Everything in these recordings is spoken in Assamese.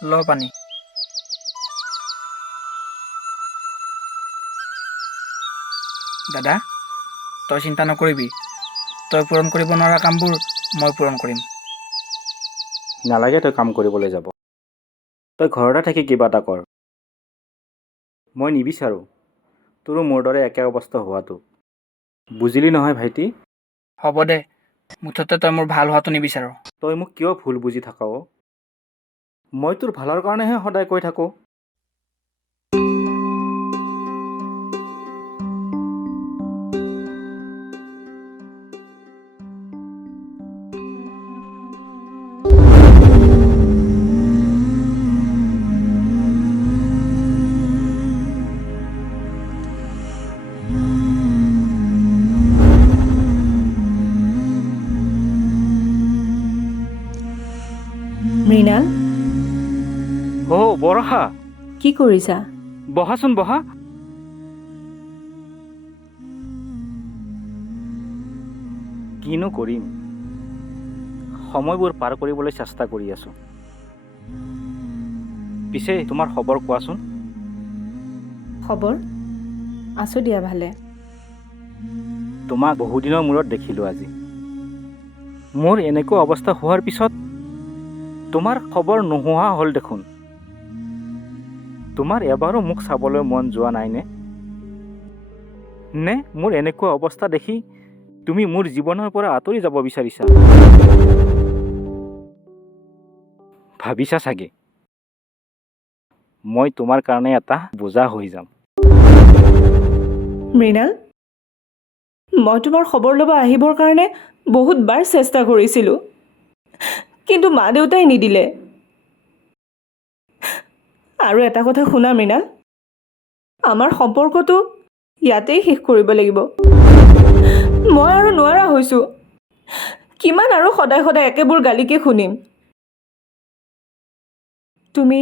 ল পানী। দাদা, তই চিন্তা নকৰিবি। তই পূৰণ কৰিব নোৱাৰা কামবোৰ মই পূৰণ কৰিম। নালাগে তই কাম কৰিবলৈ যাব। তই ঘৰতে থাকি কিবা এটা কৰ। মই নিবিচাৰোঁ তোৰো মোৰ দৰে একে অৱস্থা হোৱাটো। বুজিলি নহয় ভাইটি? হ'ব দে, মুঠতে তই মোৰ ভাল হোৱাটো নিবিচাৰ। তই মোক কিয় ভুল বুজি থাক? মই তোৰ ভালৰ কাৰণেহে সদায় কৈ থাকোঁ। মৃণাল, বৰষা, কি কৰিছা? বহাচোন বহা। কিনো কৰিম, সময়বোৰ পাৰ কৰিবলৈ চেষ্টা কৰি আছোঁ। পিছে তোমাৰ খবৰ কোৱাচোন? খবৰ আছোঁ দিয়া ভালে। তোমাক বহুদিনৰ মূৰত দেখিলোঁ আজি। মোৰ এনেকুৱা অৱস্থা হোৱাৰ পিছত তোমাৰ খবৰ নোহোৱা হ'ল দেখোন। তোমাৰ এবাৰো মোক চাবলৈ মন যোৱা নাইনে? নে মোৰ এনেকুৱা অৱস্থা দেখি তুমি মোৰ জীৱনৰ পৰা আঁতৰি যাব বিচাৰিছা? ভাবিছা চাগে মই তোমাৰ কাৰণে এটা বোজা হৈ যাম। মৃণাল, মই তোমাৰ খবৰ ল'ব আহিবৰ কাৰণে বহুতবাৰ চেষ্টা কৰিছিলোঁ, কিন্তু মা দেউতাই নিদিলে। আৰু এটা কথা শুনা মৃণাল, আমাৰ সম্পৰ্কটো ইয়াতেই শেষ কৰিব লাগিব। মই আৰু নোৱাৰা হৈছোঁ। কিমান আৰু সদায় সদায় একেবোৰ গালিকে শুনিম। তুমি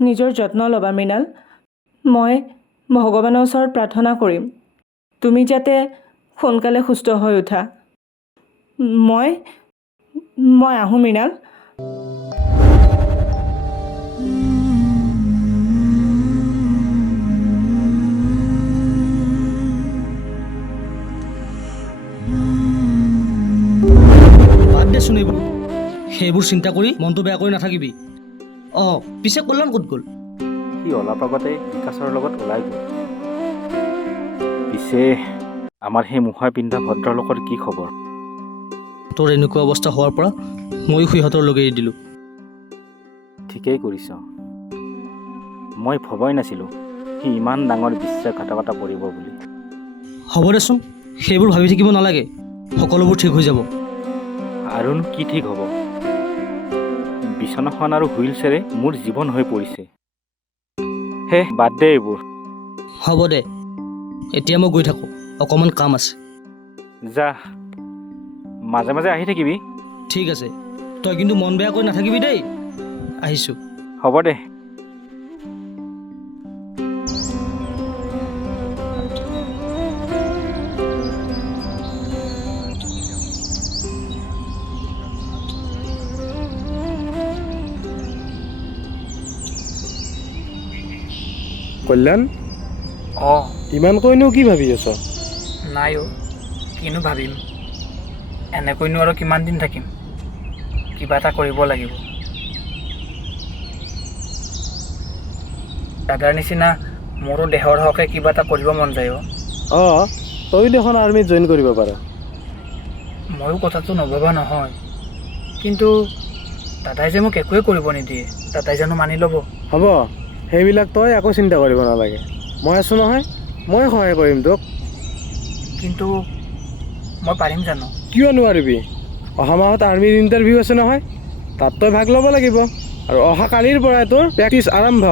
নিজৰ যত্ন ল'বা মৃণাল। মই ভগৱানৰ ওচৰত প্ৰাৰ্থনা কৰিম তুমি যাতে সোনকালে সুস্থ হৈ উঠা। মই আহোঁ মৃণাল। বাদ দেচোন এইবোৰ, সেইবোৰ চিন্তা কৰি মনটো বেয়া কৰি নাথাকিবি। পিছে কল্যাণ ক'ত গ'ল? সি অলপ আগতে বিকাশৰ লগত ওলাই গ'ল। পিছে আমাৰ সেই মুখা পিন্ধা ভদ্ৰলোকৰ কি খবৰ? তোৰ এনেকুৱা অৱস্থা হোৱাৰ পৰা ময়ো সিহঁতৰ লগ এৰি দিলোঁ। ঠিকেই কৰিছ। মই ভবাই নাছিলোঁ সি ইমান ডাঙৰ বিশ্বাসঘাতকতা কৰিব বুলি। হ'ব দেচোন, সেইবোৰ ভাবি থাকিব নালাগে। সকলোবোৰ ঠিক হৈ যাব। আৰুনো কি ঠিক হ'ব? বিচনাখন আৰু হুইল চেয়াৰে মোৰ জীৱন হৈ পৰিছে। হে বাদ দে এইবোৰ। হ'ব দে, এতিয়া মই গৈ থাকোঁ, অকণমান কাম আছে। যা, মাজে মাজে আহি থাকিবি। ঠিক আছে, তই কিন্তু মন বেয়া কৰি নাথাকিবি দেই। আহিছোঁ। হ'ব দে। কল্যাণ, ইমানকৈনো কি ভাবি আছ? নাই কিনো ভাবিম, এনেকৈনো আৰু কিমান দিন থাকিম। কিবা এটা কৰিব লাগিব। দাদাৰ নিচিনা মোৰো দেহৰ হকে কিবা এটা কৰিব মন যায়। তই দেখোন আৰ্মিত জইন কৰিব পাৰ। ময়ো কথাটো নভবা নহয়, কিন্তু দাদাই যে মোক একোৱে কৰিব নিদিয়ে। দাদাই জানো মানি ল'ব? হ'ব, সেইবিলাক তই একো চিন্তা কৰিব নালাগে। মই আছোঁ নহয়, মই সহায় কৰিম তোক। কিন্তু মই পাৰিম জানো? কিয় নোৱাৰিবি? অহা মাহত আৰ্মিৰ ইণ্টাৰভিউ আছে নহয়, তাত তই ভাগ ল'ব লাগিব। আৰু অহা কালিৰ পৰাই তোৰ প্ৰেক্টিছ আৰম্ভ।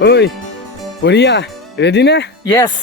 ঐ বঢ়িয়া, ৰেডি নে? য়েছ।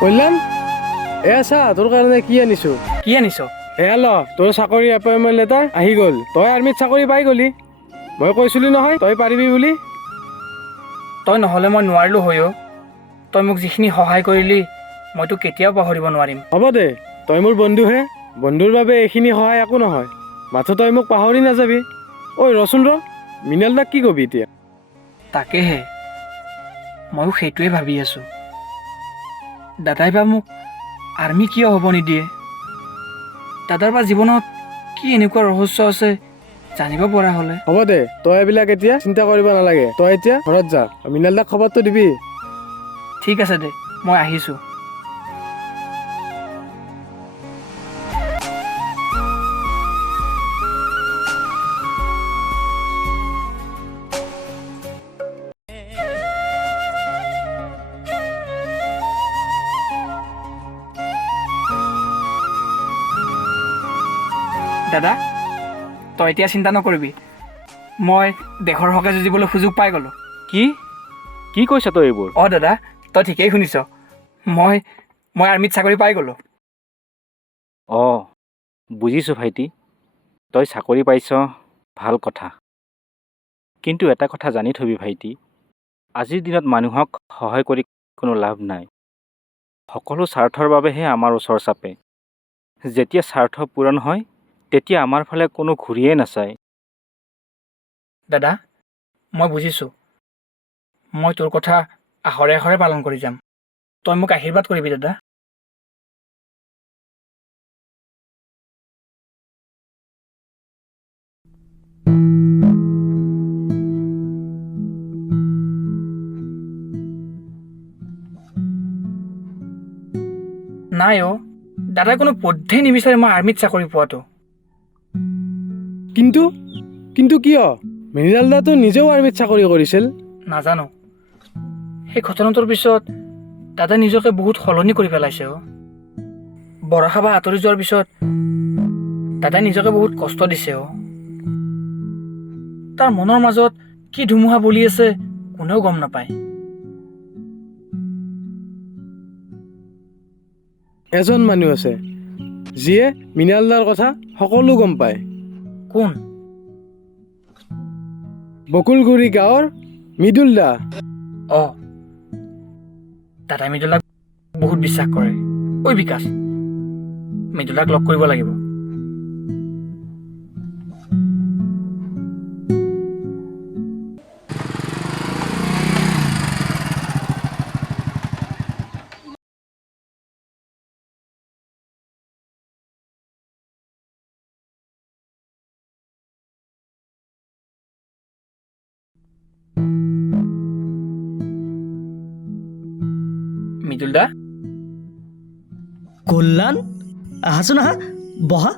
কল্যাণ, এয়া চা তোৰ কাৰণে কি আনিছো। কি আনিছ? এয়া ল, তোৰ চাকৰি এপইণ্টমেণ্ট লেটাৰ আহি গ'ল। তই আৰ্মিত চাকৰি পাই গ'লি। মই কৈছিলো নহয় তই পাৰিবি বুলি। তই নহ'লে মই নোৱাৰিলোঁ হয় অ'। তই মোক যিখিনি সহায় কৰিলি মই তোক কেতিয়াও পাহৰিব নোৱাৰিম। হ'ব দে, তই মোৰ বন্ধুহে। বন্ধুৰ বাবে এইখিনি সহায় একো নহয়। মাথো তই মোক পাহৰি নাযাবি। ঐ ৰচোন ৰ, মৃণাল দাক কি কবি এতিয়া? তাকেহে ময়ো সেইটোৱে ভাবি আছোঁ। দাদাই বা মোক আৰ্মি কিয় হ'ব নিদিয়ে? দাদাৰ বা জীৱনত কি এনেকুৱা ৰহস্য আছে জানিব পৰা হ'লে। হ'ব দে, তই এইবিলাক এতিয়া চিন্তা কৰিব নালাগে। তই এতিয়া ঘৰত যা, মৃণাল দাক খবৰটো দিবি। ঠিক আছে দে, মই আহিছোঁ। দাদা, তই এতিয়া চিন্তা নকৰিবি। মই দেশৰ হকে যুঁজিবলৈ সুযোগ পাই গ'লোঁ। কি কি কৈছ তই এইবোৰ? অঁ দাদা, তই ঠিকেই শুনিছ। মই আৰ্মিত চাকৰি পাই গ'লোঁ। অঁ, বুজিছোঁ ভাইটি। তই চাকৰি পাইছ, ভাল কথা। কিন্তু এটা কথা জানি থবি ভাইটি, আজিৰ দিনত মানুহক সহায় কৰি কোনো লাভ নাই। সকলো স্বাৰ্থৰ বাবেহে আমাৰ ওচৰ চাপে। যেতিয়া স্বাৰ্থ পূৰণ হয় তেতিয়া আমাৰ ফালে কোনো ঘূৰিয়ে নাচায়। দাদা, মই বুজিছোঁ। মই তোৰ কথা আখৰে আখৰে পালন কৰি যাম। তই মোক আশীৰ্বাদ কৰিবি দাদা। নাই অ', দাদাই কোনো পধ্যেই নিবিচাৰে মই আৰ্মিত চাকৰি পোৱাটো। কিন্তু কিন্তু কিয়? মৃণাল দাটো নিজেও আৰ্মিত চাকৰি কৰিছিল। নাজানো। সেই ঘটনাটোৰ পিছত দাদাই নিজকে বহুত সলনি কৰি পেলাইছে অ'। বৰষা বা আঁতৰি যোৱাৰ পিছত দাদাই নিজকে বহুত কষ্ট দিছে অ'। তাৰ মনৰ মাজত কি ধুমুহা বলি আছে কোনেও গম নাপায়। এজন মানুহ আছে যিয়ে মৃণাল দাৰ কথা সকলো গম পায়। কোন? বকুলগুৰি গাঁৱৰ মৃদুল দা। অঁ, দাদাই মৃদুলাক বহুত বিশ্বাস কৰে। ঐ বিকাশ, মৃদুলাক লগ কৰিব লাগিব। মৃদুল দা, কল্যাণ, আহাচোন আহা, বহা।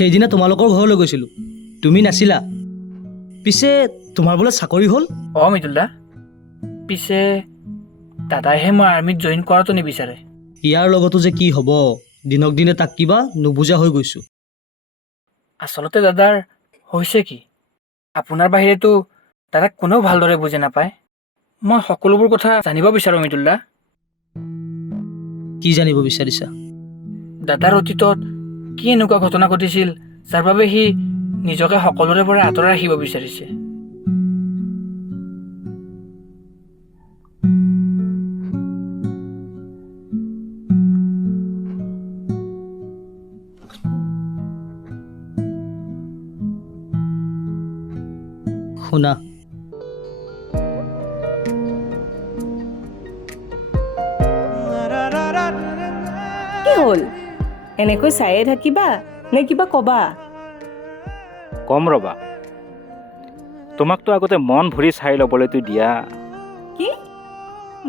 সেইদিনা তোমালোকৰ ঘৰলৈ গৈছিলোঁ তুমি নাছিলা পিছে তোমাৰ বোলে চাকৰি হ'ল অঁ মৃদুল দা, পিছে দাদাইহে মই আৰ্মিত জইন কৰাটো নিবিচাৰে। ইয়াৰ লগতো যে কি হ'ব দিনক দিনে তাক কিবা নুবুজা হৈ গৈছোঁ। আচলতে দাদাৰ হৈছে কি, আপোনাৰ বাহিৰেতো দাদাক কোনেও ভালদৰে বুজি নাপায়। মই সকলোবোৰ কথা জানিব বিচাৰোঁ মৃদুল দা। কি জানিব বিচাৰিছা? দাদাৰ অতীতত কি এনেকুৱা ঘটনা ঘটিছিল যাৰ বাবে সি নিজকে সকলোৰে পৰা আঁতৰাই ৰাখিব বিচাৰিছে? শুনা, কি হ'ল? এনেকৈ চায়ে থাকিবা নে কিবা ক'বা? কম ৰ'বা, তোমাকতো আগতে মন ভৰি চাই ল'বলৈতো দিয়া। কি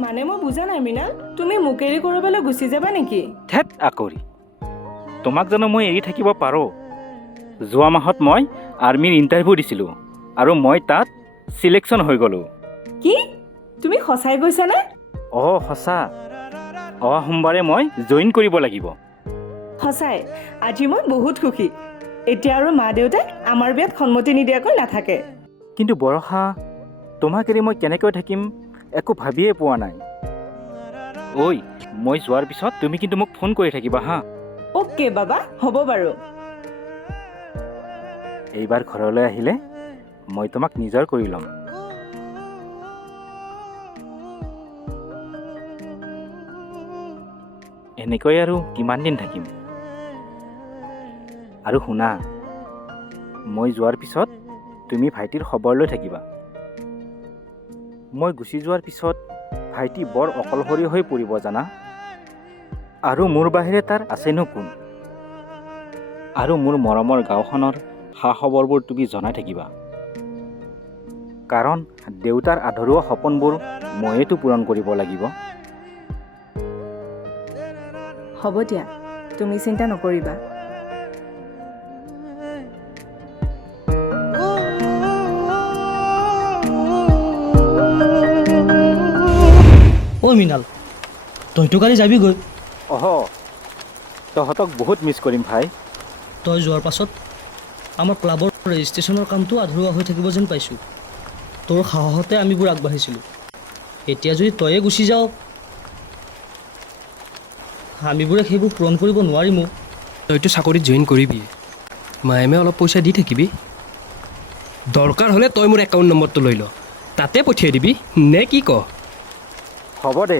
মানে মই বুজা নাই মৃণাল, তুমি মোক এৰি ক'ৰবালৈ গুচি যাবা নেকি? ধেত আকৰি, তোমাক জানো মই এৰি থাকিব পাৰোঁ? যোৱা মাহত মই আৰ্মিৰ ইণ্টাৰভিউ দিছিলোঁ আৰু মই তাত চিলেকশ্যন হৈ গ'লোঁ। কি তুমি সঁচাই কৈছানে? অঁ সঁচা, অহা সোমবাৰে মই জইন কৰিব লাগিব। সঁচাই আজি মই বহুত সুখী। এতিয়া আৰু মা দেউতাই আমাৰ বিয়াত সন্মতি নিদিয়াকৈ নাথাকে। কিন্তু বৰষা, তোমাক এৰি মই কেনেকৈ থাকিম একো ভাবিয়ে পোৱা নাই। ঐ, মই যোৱাৰ পিছত তুমি কিন্তু মোক ফোন কৰি থাকিবা হা। অ'কে বাবা, হ'ব বাৰু। এইবাৰ ঘৰলৈ আহিলে মই তোমাক নিজৰ কৰি ল'ম। এনেকৈ আৰু কিমান দিন থাকিম? আৰু শুনা, মই যোৱাৰ পিছত তুমি ভাইটিৰ খবৰ লৈ থাকিবা। মই গুচি যোৱাৰ পিছত ভাইটি বৰ অকলশৰীয়া হৈ পৰিব জানা। আৰু মোৰ বাহিৰে তাৰ আছেনো কোন? আৰু মোৰ মৰমৰ গাঁওখনৰ খা খবৰবোৰ তুমি জনাই থাকিবা, কাৰণ দেউতাৰ আধৰুৱা সপোনবোৰ ময়েতো পূৰণ কৰিব লাগিব। হ'ব দিয়া, তুমি চিন্তা নকৰিবা। ঐ মৃণাল, তইতো কালি যাবিগৈ। অহ, তহঁতক বহুত মিছ কৰিম ভাই। তই যোৱাৰ পাছত আমাৰ ক্লাবৰ ৰেজিষ্ট্ৰেশ্যনৰ কামটো আধৰুৱা হৈ থাকিব যেন পাইছোঁ। তোৰ সাহসতে আমিবোৰ আগবাঢ়িছিলোঁ। এতিয়া যদি তয়ে গুচি যাওঁ, আমিবোৰে সেইবোৰ পূৰণ কৰিব নোৱাৰিমো। তইতো চাকৰিত জইন কৰিবিয়ে, মায়ে অলপ পইচা দি থাকিবি। দৰকাৰ হ'লে তই মোৰ একাউণ্ট নম্বৰটো লৈ ল, তাতে পঠিয়াই দিবি নে কি ক? হ'ব দে,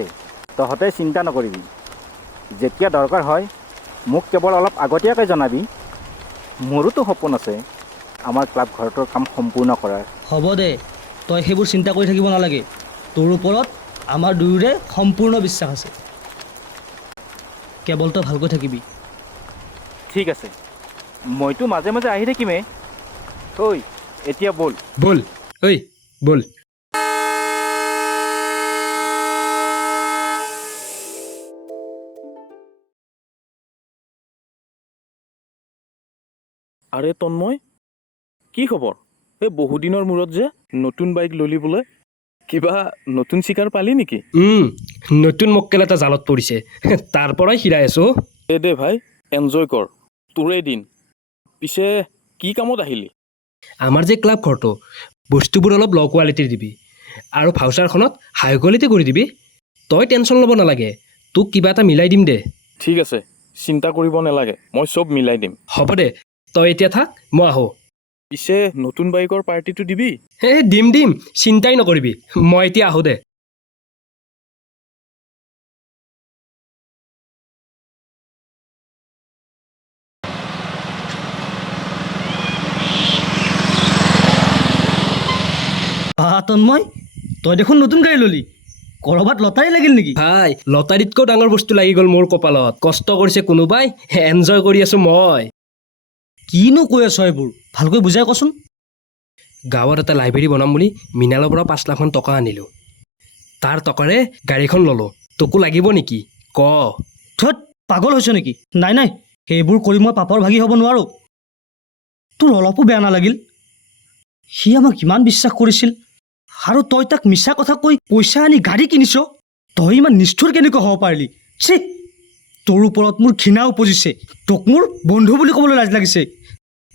তহঁতে চিন্তা নকৰিবি। যেতিয়া দৰকাৰ হয় মোক কেৱল অলপ আগতীয়াকৈ জনাবি। মোৰোতো সপোন আছে আমাৰ ক্লাব ঘৰটোৰ কাম সম্পূৰ্ণ কৰাৰ। হ'ব দে, তই সেইবোৰ চিন্তা কৰি থাকিব নালাগে। তোৰ ওপৰত আমাৰ দুয়োৰে সম্পূৰ্ণ বিশ্বাস আছে। কেৱল তই ভালকৈ থাকিবি। ঠিক আছে, মইতো মাজে মাজে আহি থাকিমেই। ঐ, এতিয়া ব'ল। ব'ল, ঐ ব'ল। আৰে তন্ময়, কি খবৰ? এই বহুদিনৰ মূৰত যে নতুন বাইক ললি বোলে, কিবা নতুন চিকাৰ পালি নেকি? নতুন মক্কেল এটা জালত পৰিছে, তাৰ পৰাই হিৰাই আছোঁ। দে ভাই, এনজয় কৰ, তোৰে দিন। পিছে কি কামত আহিলি? আমাৰ যে ক্লাব ঘৰটো, বস্তুবোৰ অলপ ল' কোৱালিটিৰ দিবি আৰু ভাউচাৰখনত হাই কোৱালিটি কৰি দিবি। তই টেনশ্যন ল'ব নালাগে, তোক কিবা এটা মিলাই দিম দে। ঠিক আছে, চিন্তা কৰিব নালাগে, মই চব মিলাই দিম। হ'ব দে, তই এতিয়া থাক, মই আহোঁ। পিছে নতুন বাইকৰ পাৰ্টিটো দিবি? দিম, চিন্তাই নকৰিবি, মই এতিয়া আহোঁ দে। তন্ময়, তই দেখোন নতুন গাড়ী ল'লি। ক'ৰবাত লটাৰী লাগিল নেকি? ভাই, লটাৰীতকৈ ডাঙৰ বস্তু লাগি গ'ল মোৰ কপালত। কষ্ট কৰিছে কোনোবাই, এনজয় কৰি আছোঁ মই। কিনো কৈ আছ এইবোৰ, ভালকৈ বুজাই কচোন। গাঁৱত এটা লাইব্ৰেৰী বনাম বুলি মৃণালৰ পৰা 5 লাখমান টকা আনিলোঁ। তাৰ টকাৰে গাড়ীখন ল'লোঁ। তোকো লাগিব নেকি ক? ধত, পাগল হৈছ নেকি? নাই, সেইবোৰ কৰি মই পাপৰ ভাগি হ'ব নোৱাৰোঁ। তোৰ অলপো বেয়া নালাগিল? সি আমাক ইমান বিশ্বাস কৰিছিল আৰু তই তাক মিছা কথা কৈ পইচা আনি গাড়ী কিনিছ। তই ইমান নিষ্ঠুৰ কেনেকৈ হ'ব পাৰিলি? ছি, তোৰ ওপৰত মোৰ ঘৃণা উপজিছে। তোক মোৰ বন্ধু বুলি ক'বলৈ লাজ লাগিছে।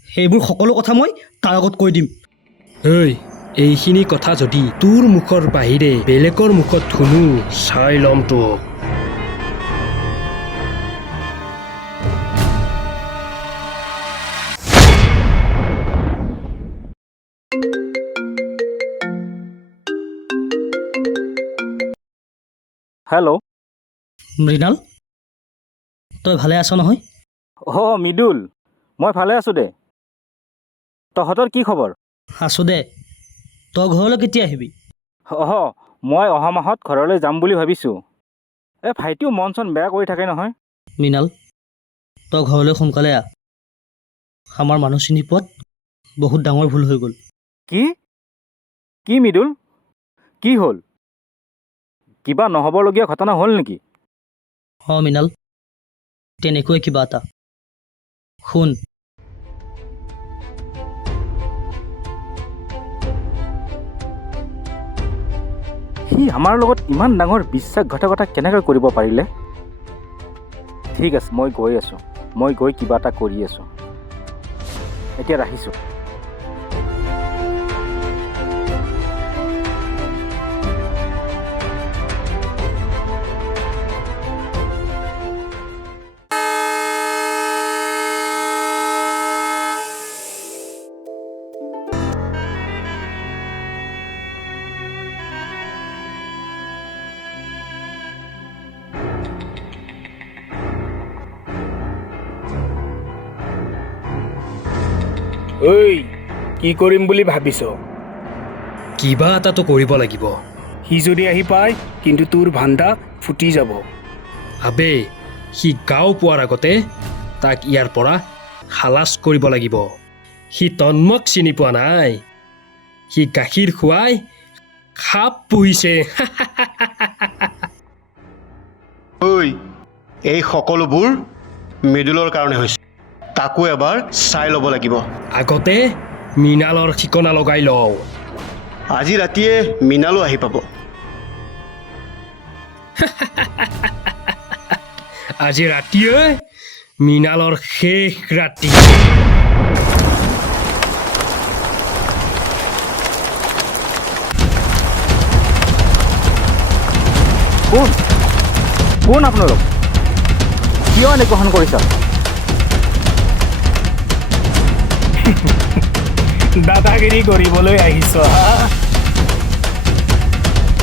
সেইবোৰ সকলো কথা মই তাৰ আগত কৈ দিম। ঐ, এইখিনি কথা যদি তোৰ মুখৰ বাহিৰে বেলেগৰ মুখত শুনো, চাই ল'ম তোক। হেল্ল'। মৃণাল, তই ভালে আছ নহয়? মৃদুল, মই ভালে আছোঁ দে। তহঁতৰ কি খবৰ? আছোঁ দে। তই ঘৰলৈ কেতিয়া আহিবি? মই অহা মাহত ঘৰলৈ যাম বুলি ভাবিছোঁ। ভাইটিও মন চন বেয়া কৰি থাকে নহয়। মৃণাল, তই ঘৰলৈ সোনকালে আহ। আমাৰ মানুহ চিনি পোৱাত বহুত ডাঙৰ ভুল হৈ গ'ল। কি মৃদুল? কি হ'ল? কিবা নহ'বলগীয়া ঘটনা হ'ল নেকি? মৃণাল, তেনেকৈ কিবা এটা। শুন, সি আমাৰ লগত ইমান ডাঙৰ বিশ্বাসঘাতকতা কেনেকৈ কৰিব পাৰিলে? ঠিক আছে, মই গৈ আছোঁ। মই গৈ কিবা এটা কৰি আছোঁ। এতিয়া ৰাখিছোঁ। ঐ, কি কৰিম বুলি ভাবিছ? কিবা এটাতো কৰিব লাগিব। সি যদি আহি পায় কিন্তু তোৰ ভাণ্ডা ফুটি যাব। আবে, সি গাঁও পোৱাৰ আগতে তাক ইয়াৰ পৰা খালাচ কৰিব লাগিব। সি তন্মক চিনি পোৱা নাই। সি গাখীৰ খুৱাই সাপ পুহিছে। ঐ, এই সকলোবোৰ মৃদুলৰ কাৰণে হৈছে। তাকো এবাৰ চাই ল'ব লাগিব। আগতে মৃণালৰ ঠিকনা লগাই লওঁ। আজি ৰাতিয়ে মৃণালো আহি পাব। আজি ৰাতিয়ে মৃণালৰ শেষ ৰাতি। কোন আপোনালোক? কিয় এনেকুৱাখন কৰিছা? দাদাগিৰি কৰিবলৈ আহিছ হা?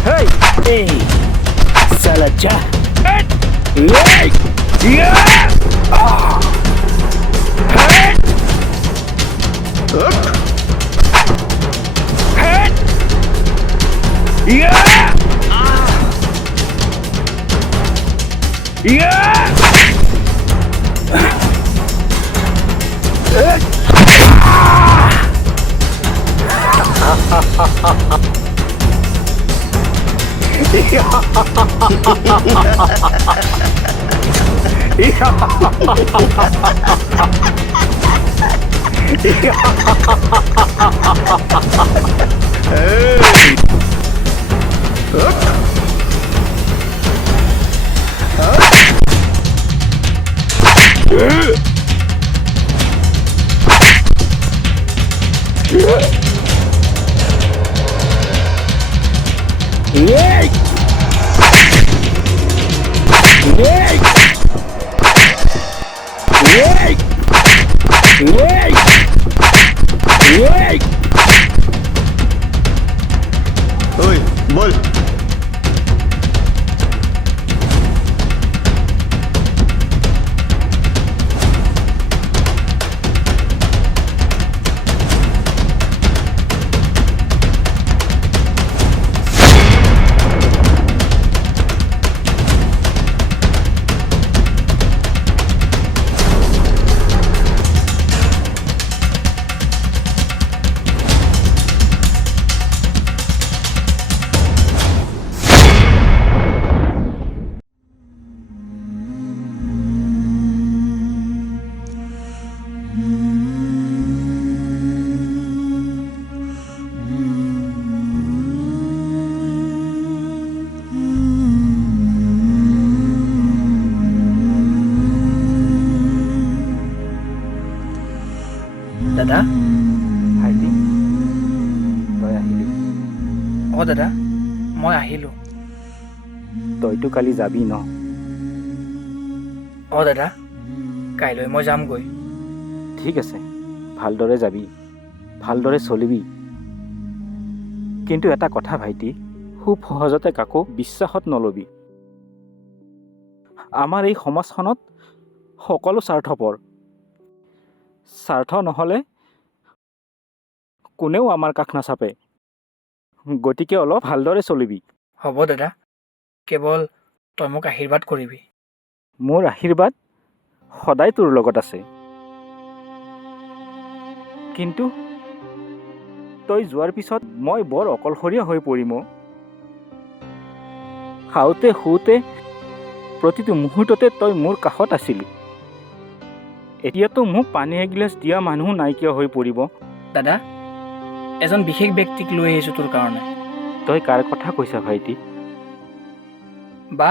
হেই, এই চালা যা। ভাইটি তই আহিলি। অঁ দাদা, মই আহিলোঁ। তইতো কালি যাবি ন? অঁ দাদা, কাইলৈ মই যামগৈ। ঠিক আছে, ভালদৰে যাবি, ভালদৰে চলিবি। কিন্তু এটা কথা ভাইটি, খুব সহজতে কাকো বিশ্বাসত নলবি। আমাৰ এই সমাজখনত সকলো স্বাৰ্থপৰ। স্বাৰ্থ নহ'লে কোনেও আমাৰ কাষ নাচাপে। গতিকে অলপ ভালদৰে চলিবি। হ'ব দাদা, কেৱল তই মোক আশীৰ্বাদ কৰিবি। মোৰ আশীৰ্বাদ সদায় তোৰ লগত আছে। কিন্তু তই যোৱাৰ পিছত মই বৰ অকলশৰীয়া হৈ পৰিম। খাওঁতে শুওঁতে প্ৰতিটো মুহূৰ্ততে তই মোৰ কাষত আছিলি। এতিয়াতো মোক পানী এগিলাচ দিয়া মানুহ নাইকিয়া হৈ পৰিব। দাদা, এজন বিশেষ ব্যক্তিক লৈ আহিছোঁ তোৰ কাৰণে। তই কাৰ কথা কৈছা ভাইটি? বা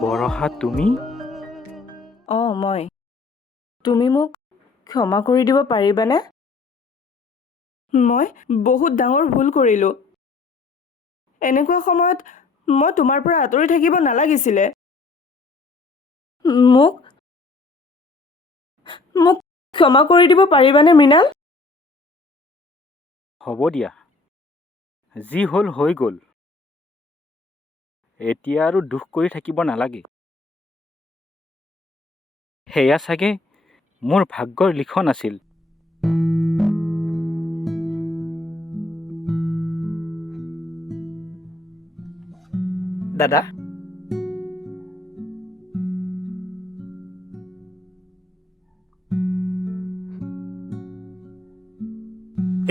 বৰহা তুমি? অঁ মই। তুমি মোক ক্ষমা কৰি দিব পাৰিবানে? মই বহুত ডাঙৰ ভুল কৰিলোঁ। এনেকুৱা সময়ত মই তোমাৰ পৰা আঁতৰি থাকিব নালাগিছিলে। মোক মোক ক্ষমা কৰি দিব পাৰিবানে মৃণাল? হ'ব দিয়া, যি হ'ল হৈ গ'ল। এতিয়া আৰু দুখ কৰি থাকিব নালাগে। সেয়া চাগে মোৰ ভাগ্যৰ লিখন আছিল। দাদা,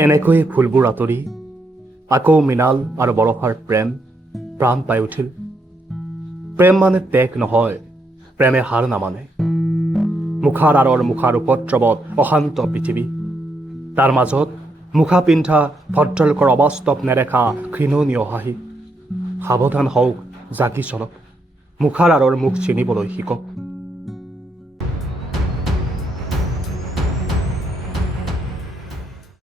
এনেকৈয়ে ফুলবোৰ আঁতৰি আকৌ মৃণাল আৰু বৰষাৰ প্ৰেম প্ৰাণ পাই উঠিল। প্ৰেম মানে ত্যাগ নহয়, প্ৰেমে হাৰ নামানে। মুখাৰ আঁৰৰ মুখাৰ উপদ্ৰৱত অশান্ত পৃথিৱী, তাৰ মাজত মুখা পিন্ধা ভদ্ৰলোকৰ অবাস্তৱ নেদেখা ঘৃণনীয় হাঁহি। সাৱধান হওক, জাগি চলক, মুখাৰ আঁৰৰ মুখ চিনিবলৈ শিকক।